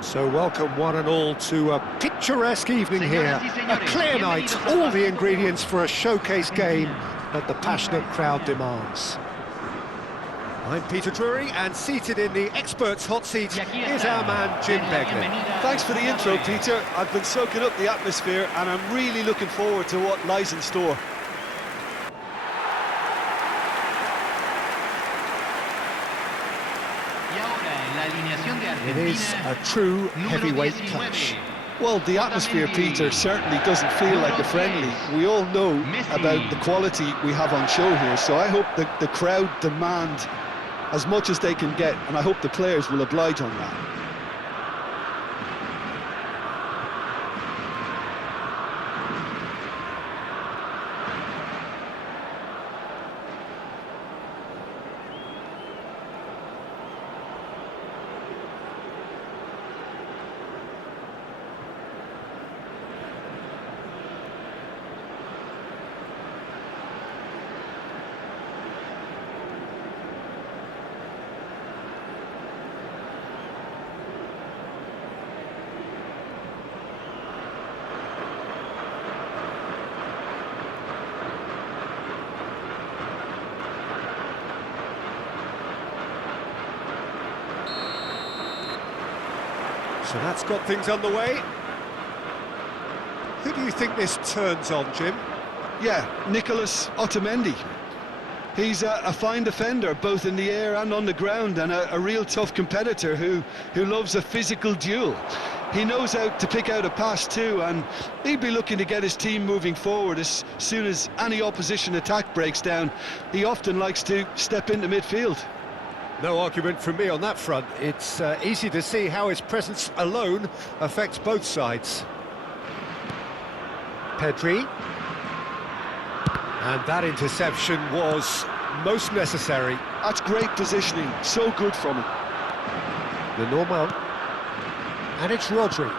So welcome one and all to a picturesque evening here, a clear night, all the ingredients for a showcase game that the passionate crowd demands. I'm Peter Drury, and seated in the experts' hot seat is our man Jim Begley. Thanks for the intro, Peter. I've been soaking up the atmosphere and I'm really looking forward to what lies in store. It is a true heavyweight clash. Well, the atmosphere, Peter, certainly doesn't feel like a friendly. We all know about the quality we have on show here, so I hope that the crowd demand as much as they can get, and I hope the players will oblige on that. So that's got things underway. Who do you think this turns on, Jim? Yeah, Nicholas Otamendi. He's a fine defender, both in the air and on the ground, and a real tough competitor who loves a physical duel. He knows how to pick out a pass too, and he'd be looking to get his team moving forward as soon as any opposition attack breaks down. He often likes to step into midfield. No argument from me on that front. It's easy to see how his presence alone affects both sides. Pedri. And that interception was most necessary. That's great positioning, so good from him. The Normal. And it's Rodri.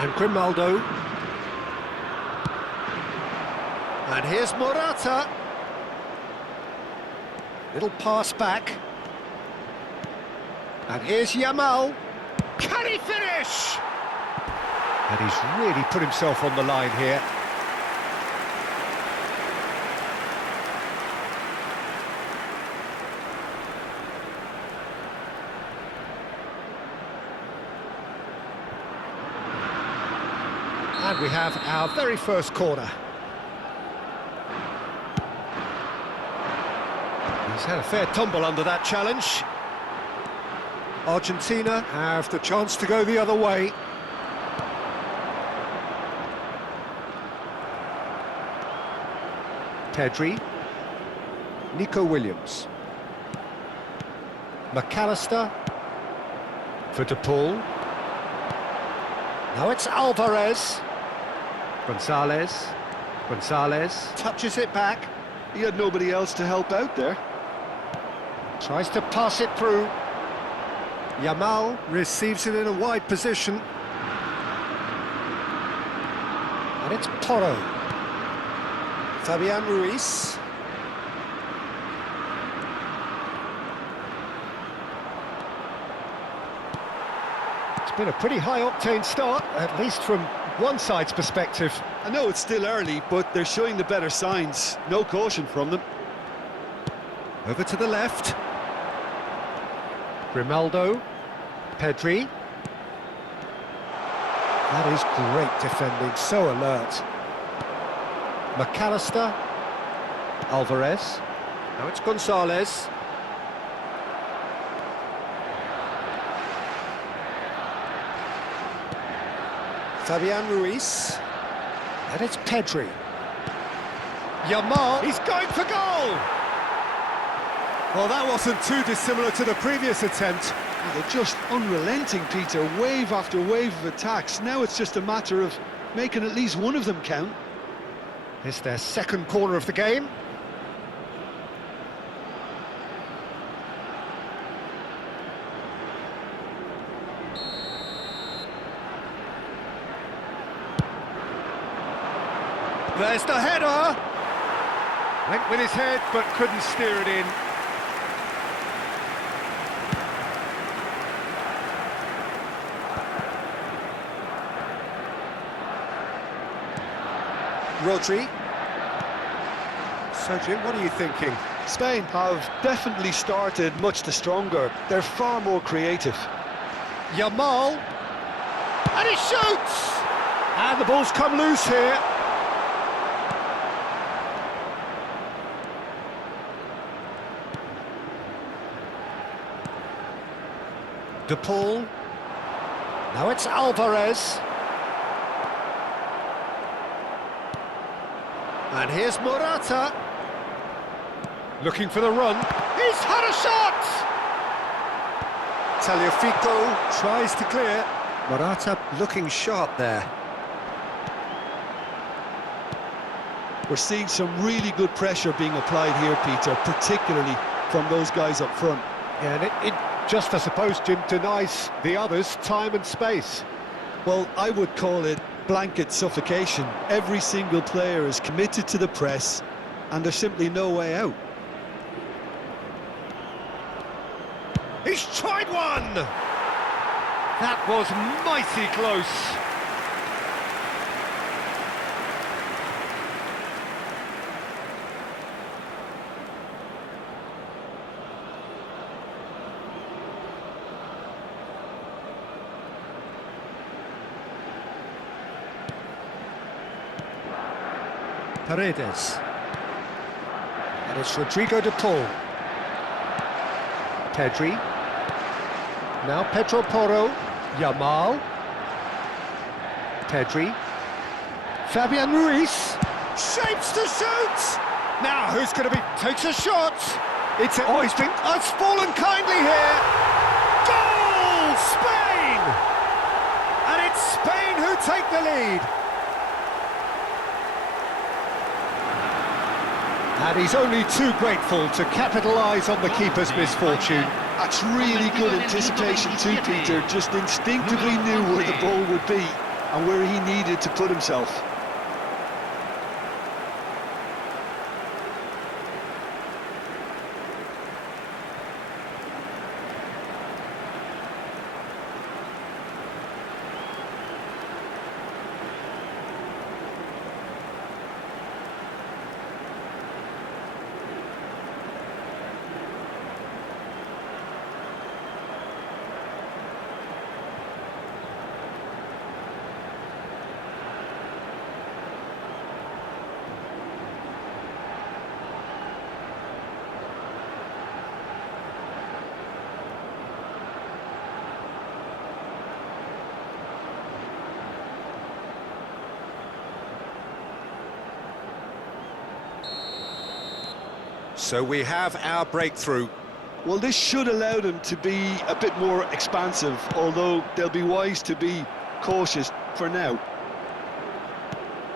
And Grimaldo. And here's Morata. Little pass back. And here's Yamal. Can he finish? And he's really put himself on the line here. And we have our very first corner. He's had a fair tumble under that challenge. Argentina have the chance to go the other way. Pedri. Nico Williams. McAllister. For De Paul. Now it's Alvarez. Gonzalez. Touches it back. He had nobody else to help out there. Tries to pass it through. Yamal receives it in a wide position. And it's Porro. Fabian Ruiz. It's been a pretty high-octane start, at least from one side's perspective. I know it's still early, but they're showing the better signs. No caution from them. Over to the left. Grimaldo. Pedri. That is great defending, so alert. McAllister. Alvarez. Now it's Gonzalez. Fabian Ruiz. And it's Pedri. Yamal, he's going for goal! Well, that wasn't too dissimilar to the previous attempt. They're just unrelenting, Peter. Wave after wave of attacks. Now it's just a matter of making at least one of them count. It's their second corner of the game. There's the header! Went with his head, but couldn't steer it in. Rodri. So, Jim, what are you thinking? Spain have definitely started much the stronger. They're far more creative. Yamal. And he shoots! And the ball's come loose here. De Paul. Now it's Alvarez. And here's Morata. Looking for the run. He's had a shot! Tagliafico tries to clear. Morata looking sharp there. We're seeing some really good pressure being applied here, Peter, particularly from those guys up front. Yeah, and it just, I suppose, Jim, denies the others time and space. Well, I would call it blanket suffocation. Every single player is committed to the press, and there's simply no way out. He's tried one! That was mighty close. Paredes. And it's Rodrigo de Paul. Pedri. Now Pedro Porro. Yamal. Pedri. Fabian Ruiz. Shapes to shoot! Now who's going to be... takes a shot! It's fallen kindly here! Goal! Spain! And it's Spain who take the lead. And he's only too grateful to capitalise on the keeper's misfortune. That's really good anticipation too, Peter. Just instinctively knew where the ball would be and where he needed to put himself. So we have our breakthrough. Well, this should allow them to be a bit more expansive, although they'll be wise to be cautious for now.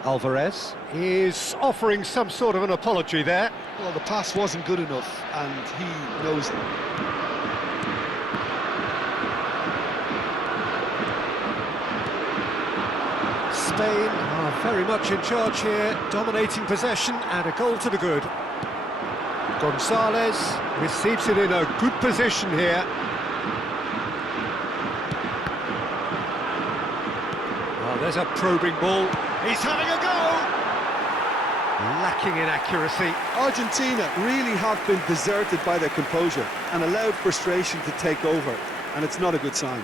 Alvarez is offering some sort of an apology there. Well, the pass wasn't good enough, and he knows it. Spain are very much in charge here, dominating possession and a goal to the good. Gonzalez receives it in a good position here. Oh, there's a probing ball. He's having a go! Lacking in accuracy. Argentina really have been deserted by their composure and allowed frustration to take over, and it's not a good sign.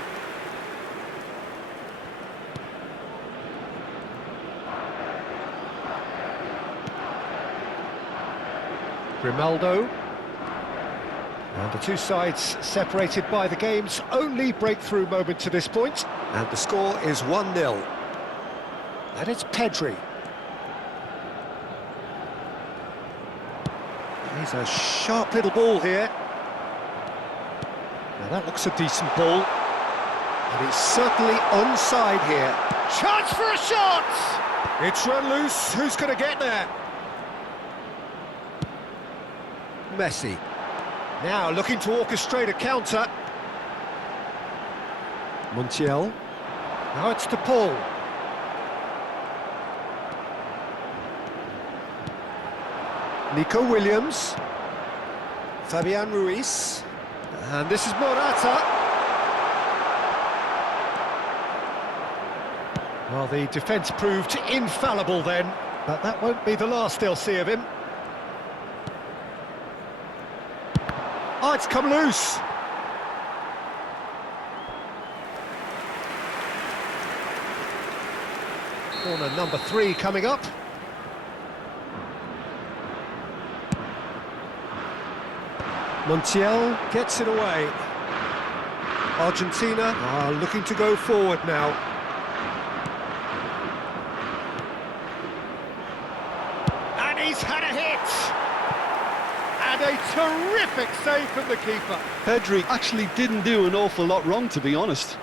Grimaldo. And the two sides separated by the game's only breakthrough moment to this point. And the score is 1-0. And it's Pedri. He's a sharp little ball here. Now that looks a decent ball. And he's certainly onside here. Chance for a shot! It's run loose. Who's going to get there? Messi. Now looking to orchestrate a counter. Montiel. Now it's De Paul. Nico Williams. Fabian Ruiz. And this is Morata. Well, the defence proved infallible then. But that won't be the last they'll see of him. Oh, it's come loose. Corner number 3 coming up. Montiel gets it away. Argentina are looking to go forward now. And he's had a hit! And a terrific save from the keeper. Pedri actually didn't do an awful lot wrong, to be honest.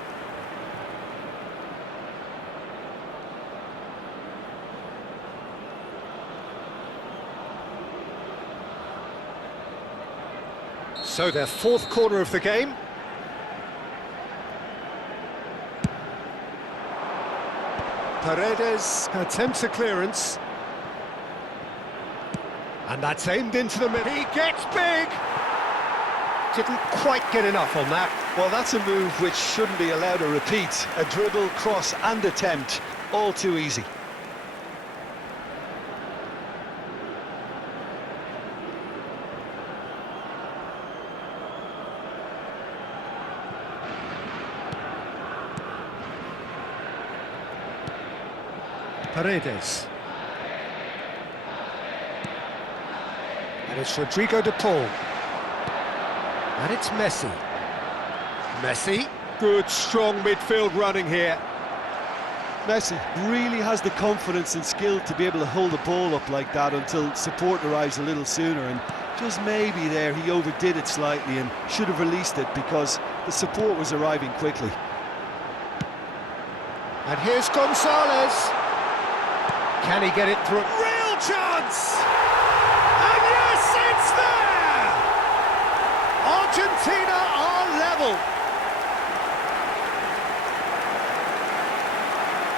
So their 4th corner of the game. Paredes attempts a clearance. And that's aimed into the middle. He gets big! Didn't quite get enough on that. Well, that's a move which shouldn't be allowed to repeat. A dribble, cross and attempt, all too easy. Paredes. And it's Rodrigo de Paul. And it's Messi. Messi. Good, strong midfield running here. Messi really has the confidence and skill to be able to hold the ball up like that until support arrives a little sooner, and just maybe there he overdid it slightly and should have released it because the support was arriving quickly. And here's Gonzalez. Can he get it through? Real chance! And yes, it's there! Argentina are level.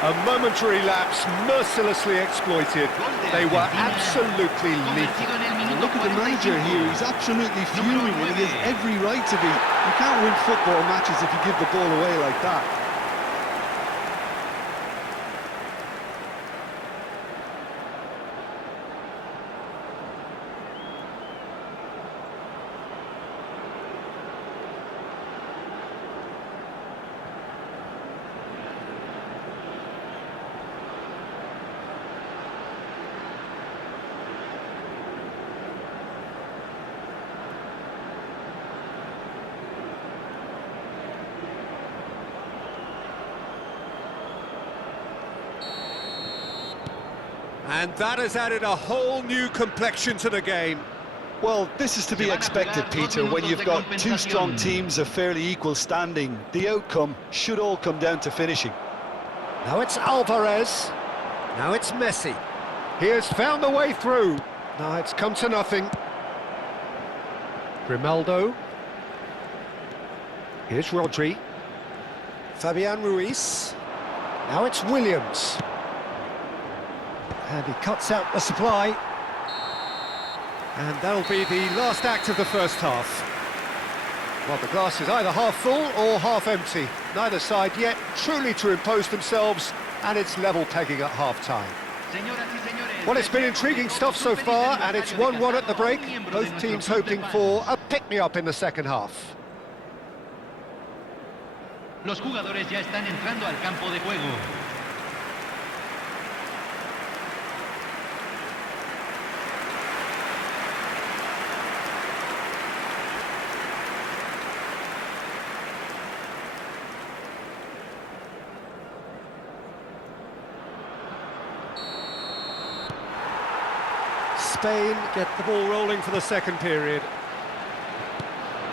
A momentary lapse, mercilessly exploited. They were absolutely lethal. Look at the manager here, he's absolutely fuming and he has every right to be. You can't win football matches if you give the ball away like that. And that has added a whole new complexion to the game. Well, this is to be expected, Peter, when you've got two strong teams of fairly equal standing. The outcome should all come down to finishing. Now it's Alvarez. Now it's Messi. He has found the way through. Now it's come to nothing. Grimaldo. Here's Rodri. Fabian Ruiz. Now it's Williams. And he cuts out the supply. And that'll be the last act of the first half. Well, the glass is either half full or half empty. Neither side yet truly to impose themselves, and it's level pegging at half-time. Well, it's been intriguing stuff so far, and it's 1-1 at the break. Both teams hoping for a pick-me-up in the second half. Los jugadores ya están entrando al campo de juego. Spain get the ball rolling for the second period.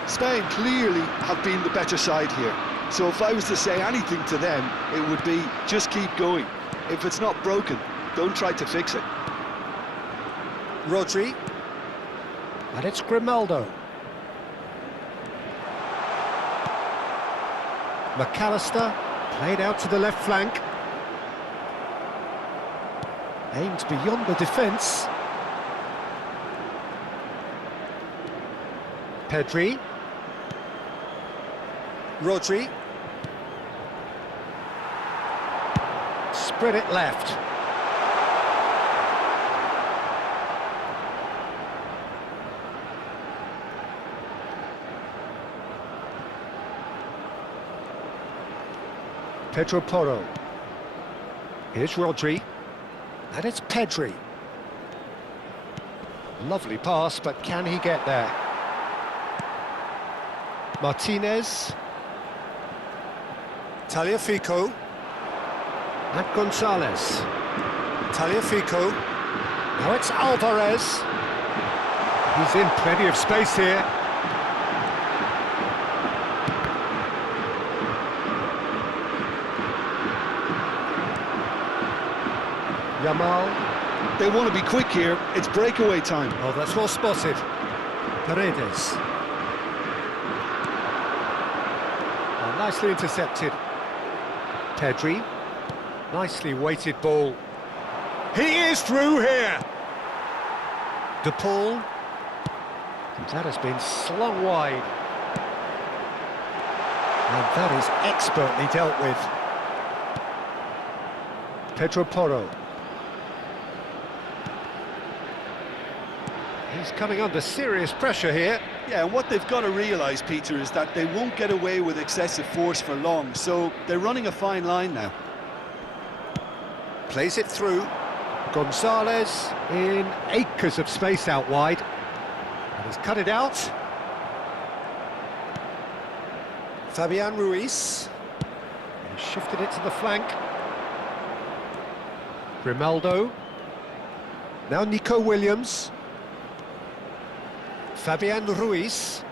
Spain clearly have been the better side here. So if I was to say anything to them, it would be just keep going. If it's not broken, don't try to fix it. Rodri. And it's Grimaldo. McAllister played out to the left flank. Aimed beyond the defence. Pedri. Rodri. Spread it left. Pedro Porro. Here's Rodri. And it's Pedri. Lovely pass, but can he get there? Martinez. Tagliafico. And Gonzalez. Tagliafico. Now it's Alvarez. He's in plenty of space here. Yamal. They want to be quick here. It's breakaway time. Oh, that's well spotted. Paredes. Oh, nicely intercepted. Pedri. Nicely weighted ball. He is through here. De Paul. That has been slung wide. And that is expertly dealt with. Pedro Porro. He's coming under serious pressure here. Yeah, and what they've got to realise, Peter, is that they won't get away with excessive force for long, so they're running a fine line now. Plays it through. Gonzalez in acres of space out wide. And he's cut it out. Fabian Ruiz. He shifted it to the flank. Grimaldo. Now Nico Williams. Fabian Ruiz.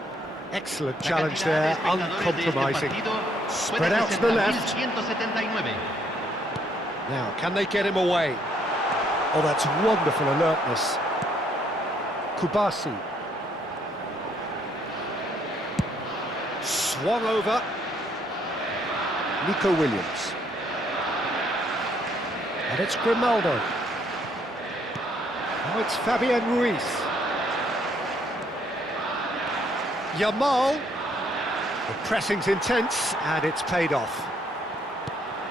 Excellent challenge there, uncompromising. Spread out to the left. Now, can they get him away? Oh, that's wonderful alertness. Kubasi. Swung over. Nico Williams. And it's Grimaldo. Now it's Fabian Ruiz. Yamal. The pressing's intense, and it's paid off.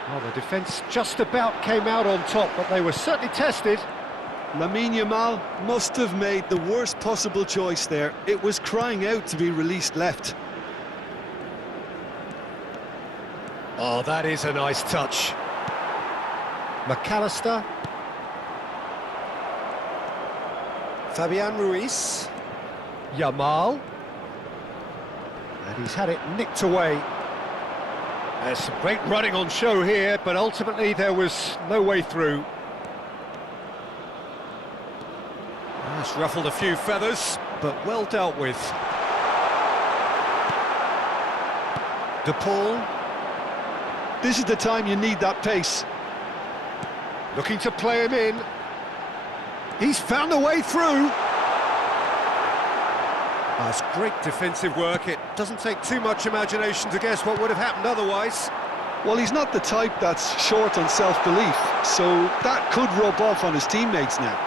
Well, the defence just about came out on top, but they were certainly tested. Lamine Yamal must have made the worst possible choice there. It was crying out to be released left. Oh, that is a nice touch. McAllister. Fabian Ruiz. Yamal. And he's had it nicked away. There's some great running on show here, but ultimately there was no way through. That's ruffled a few feathers, but well dealt with. De Paul. This is the time you need that pace. Looking to play him in. He's found a way through. That's great defensive work. It doesn't take too much imagination to guess what would have happened otherwise. Well, he's not the type that's short on self-belief, so that could rub off on his teammates now.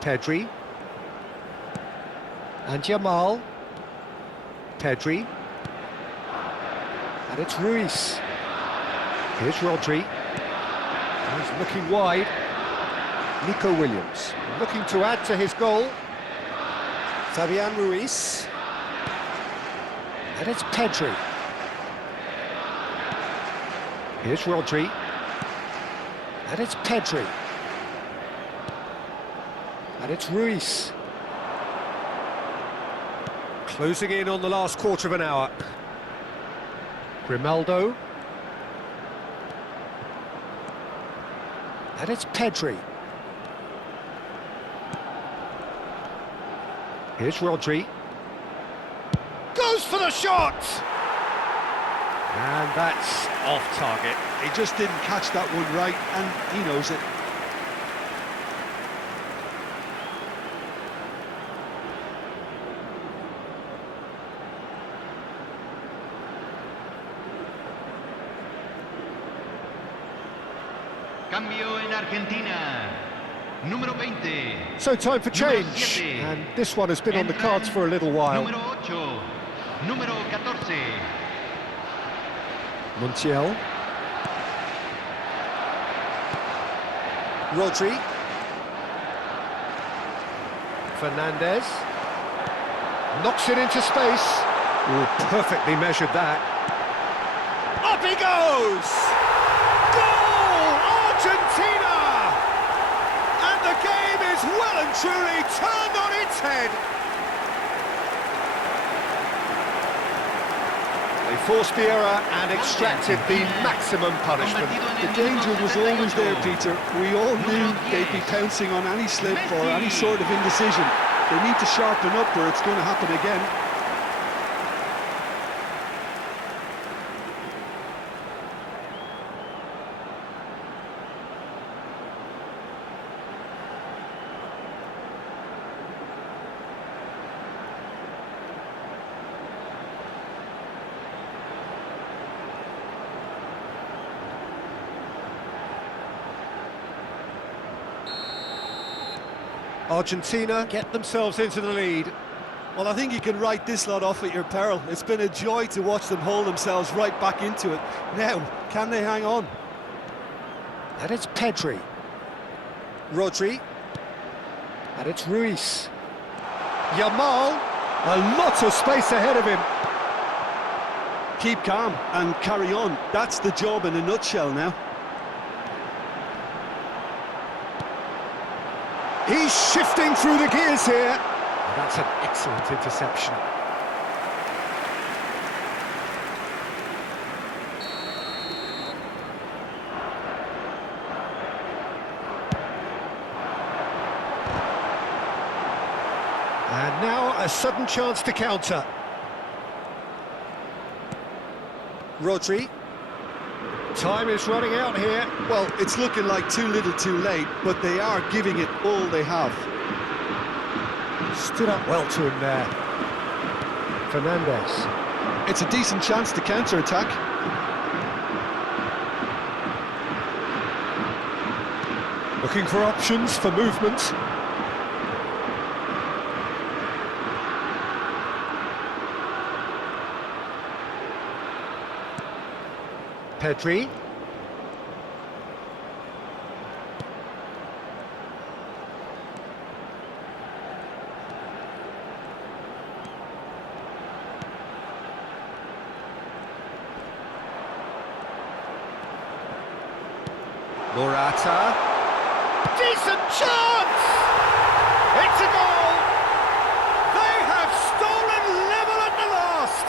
Pedri. And Yamal. Pedri. And it's Ruiz. Here's Rodri. He's looking wide. Nico Williams looking to add to his goal. Fabian Ruiz. And it's Pedri. Here's Rodri. And it's Pedri. And it's Ruiz. Closing in on the last quarter of an hour. Grimaldo. And it's Pedri. Here's Rodri. Goes for the shot! And that's off target. He just didn't catch that one right, and he knows it. Cambio en Argentina. Número 20. So time for change, and this one has been on the cards for a little while. Número 8. Número 14. Montiel. Rodri. Fernandez. Knocks it into space. Oh, perfectly measured that. he goes! Goal! Argentina! And the game is well and truly turned on its head. They forced the error and extracted the maximum punishment. The danger was always there, Peter. We all knew they'd be pouncing on any slip or any sort of indecision. They need to sharpen up or it's going to happen again. Argentina get themselves into the lead. Well, I think you can write this lot off at your peril. It's been a joy to watch them hold themselves right back into it. Now, can they hang on? And it's Pedri. Rodri. And it's Ruiz. Yamal. A lot of space ahead of him. Keep calm and carry on. That's the job in a nutshell now. He's shifting through the gears here. That's an excellent interception. And now a sudden chance to counter. Rodri. Time is running out here. Well, it's looking like too little too late, but they are giving it all they have. Stood up well to him there. Fernandez. It's a decent chance to counter-attack. Looking for options for movement. Pedri. Morata. Decent chance! It's a goal! They have stolen level at the last!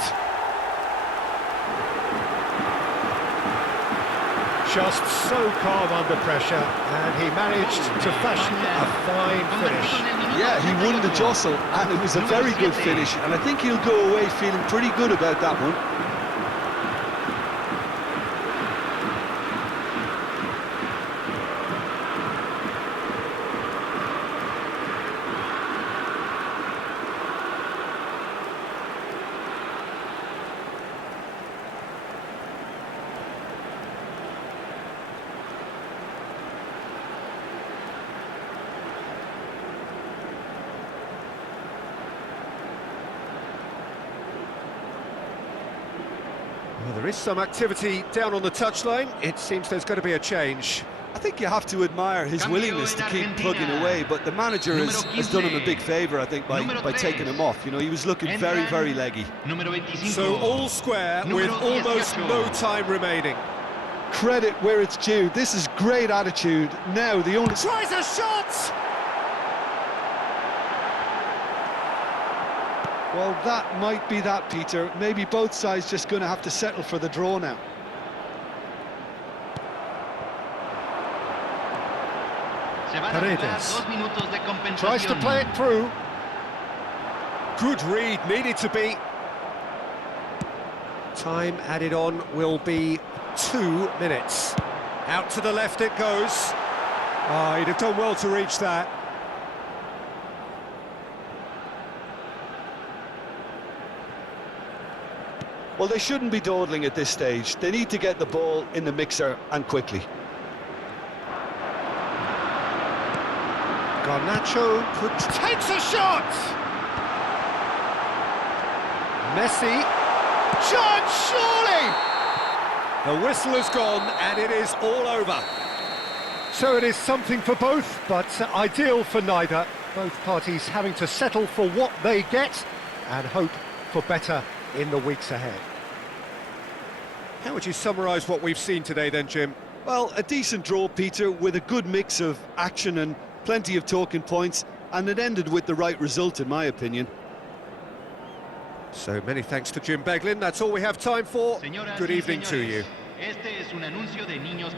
Just so calm under pressure, and he managed to fashion a fine finish. Yeah, he won the jostle, and it was a very good finish, and I think he'll go away feeling pretty good about that one. Well, there is some activity down on the touchline. It seems there's going to be a change. I think you have to admire his willingness to keep plugging away, but the manager has done him a big favour, I think, by taking him off. You know, he was looking very, very leggy. So all square with almost no time remaining. Credit where it's due. This is great attitude. Now the only... Tries a shot! Well, that might be that, Peter. Maybe both sides just going to have to settle for the draw now. Paredes tries to play it through. Good read, needed to be. Time added on will be 2 minutes. Out to the left it goes. Ah, he'd have done well to reach that. Well, they shouldn't be dawdling at this stage. They need to get the ball in the mixer and quickly. Garnacho takes a shot! Messi. Chance, surely! The whistle has gone and it is all over. So it is something for both, but ideal for neither. Both parties having to settle for what they get and hope for better in the weeks ahead. How would you summarise what we've seen today then, Jim? Well, a decent draw, Peter, with a good mix of action and plenty of talking points, and it ended with the right result, in my opinion. So many thanks to Jim Beglin. That's all we have time for. Señoras Good y evening to señores, you. Este es un anuncio de niños